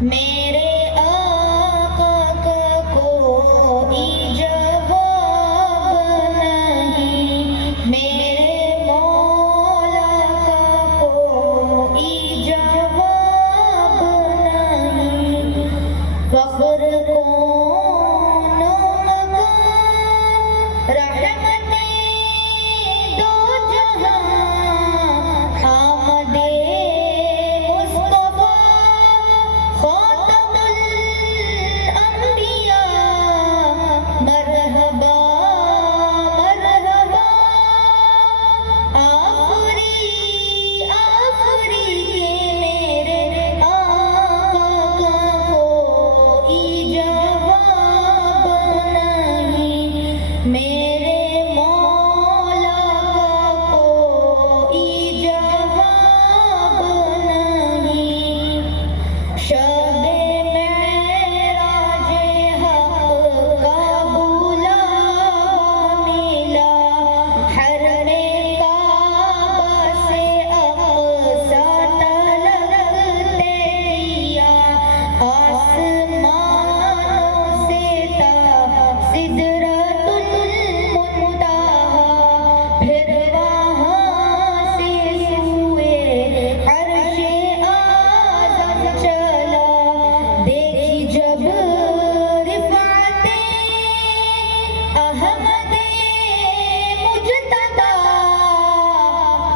میرے آقا کا کوئی جواب نہیں، میرے مولا کا کوئی جواب نہیں، فخر کون مکان رحمتِ دو جہاں آمد مصطفیٰ خاتم الانبیاء، مرحبا مرحبا آفری آفری کہ میرے آقا کا کوئی جواب نہیں، میرے مولا کا کوئی جواب نہیں، شب معراج حق کا بلاوا ملا، حرم کعبہ سے اقصیٰ تلک کیا، آسمانوں سے تا سدرۃ المنتہا، پھر وہاں سے سوئے عرش اعظم چلا، دیکھی جب رفعت احمد مجتبیٰ،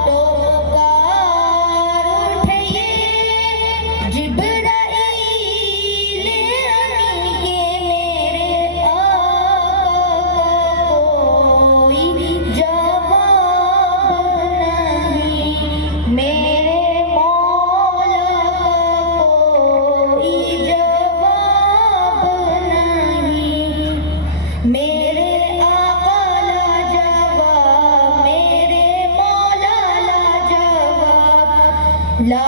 تو پکار اٹھے یہ جبرائیل امین کہ میرے آقا کا کوئی جواب نہیں، میرے مولا کا کوئی جواب نہیں، میرے آقا لاجواب، میرے مولا لاجواب، لا